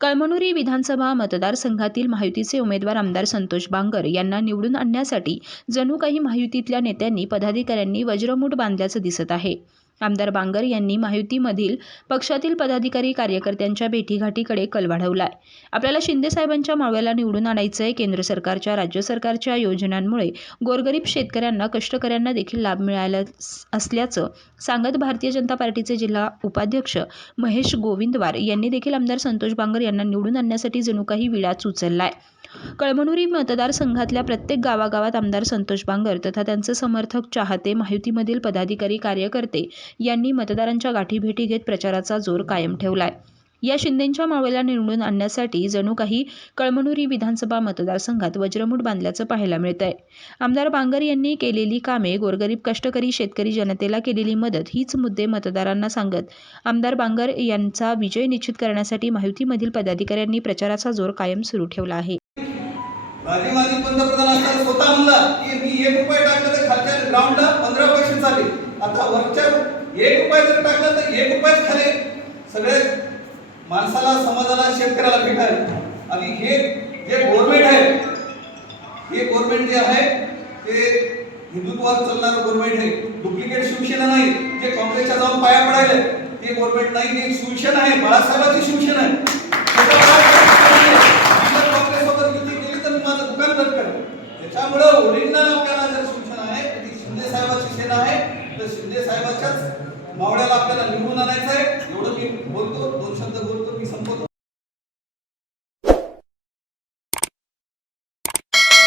कळमनुरी विधानसभा मतदारसंघातील महायुतीचे उमेदवार आमदार संतोष बांगर यांना निवडून आणण्यासाठी जणू काही महायुतीतल्या नेत्यांनी पदाधिकाऱ्यांनी वज्रमूठ बांधल्याचं दिसत आहे. आमदार बांगर यांनी माहितीमधील पक्षातील पदाधिकारी कार्यकर्त्यांच्या भेटीगाठीकडे कल वाढवलाय. आपल्याला शिंदे साहेबांच्या मावळ्याला निवडून आणायचंय केंद्र सरकारच्या राज्य सरकारच्या योजनांमुळे गोरगरीब शेतकऱ्यांना कष्टकऱ्यांना देखील लाभ मिळाला असल्याचं सांगत भारतीय जनता पार्टीचे जिल्हा उपाध्यक्ष महेश गोविंदवार यांनी देखील आमदार संतोष बांगर यांना निवडून आणण्यासाठी जणू काही विडाच उचललाय कळमनुरी मतदारसंघातल्या प्रत्येक गावागावात आमदार संतोष बांगर तथा त्यांचे समर्थक चाहते माहितीमधील पदाधिकारी कार्यकर्ते यांनी मतदारांच्या गाठीभेटी घेत प्रचाराचा जोर कायम ठेवलाय. या शिंदेंच्या मावेला निवडून आणण्यासाठी जणू काही कळमनुरी विधानसभा मतदारसंघात वज्रमूठ बांधल्याचं पाहायला मिळतंय. आमदार बांगर यांनी केलेली कामे गोरगरीब कष्टकरी शेतकरी जनतेला केलेली मदत हीच मुद्दे मतदारांना सांगत आमदार बांगर यांचा विजय निश्चित करण्यासाठी माहितीमधील पदाधिकाऱ्यांनी प्रचाराचा जोर कायम सुरू ठेवला आहे. पंतप्रधान स्वतः म्हणला की मी एक रुपये टाकलं तर खालच्या ग्राउंडला पंधरा पैसे चालेल. आता वरच्या एक उपाय जर टाकला तर एक उपाय खाली सगळे माणसाला समाजाला शेतकऱ्याला भेटायला आणि हे जे गव्हर्नमेंट आहे हे गव्हर्नमेंट जे आहे ते हिंदुत्वावर चालणारं गव्हर्नमेंट आहे. डुप्लिकेट शिवसेना नाही. जे काँग्रेसच्या जाऊन पाया पडायला ते गव्हर्नमेंट नाही. हे शिवसेना आहे. बाळासाहेबांची शिवसेना आहे. त्याचा तर त्याच्यामुळं ओरिजिनल आपल्याला जर सूचना आहे ती शिंदे साहेबाची सेना आहे. तर शिंदे साहेबांच्याच मावळ्याला आपल्याला निवडून आणायचं आहे एवढं मी बोलतो.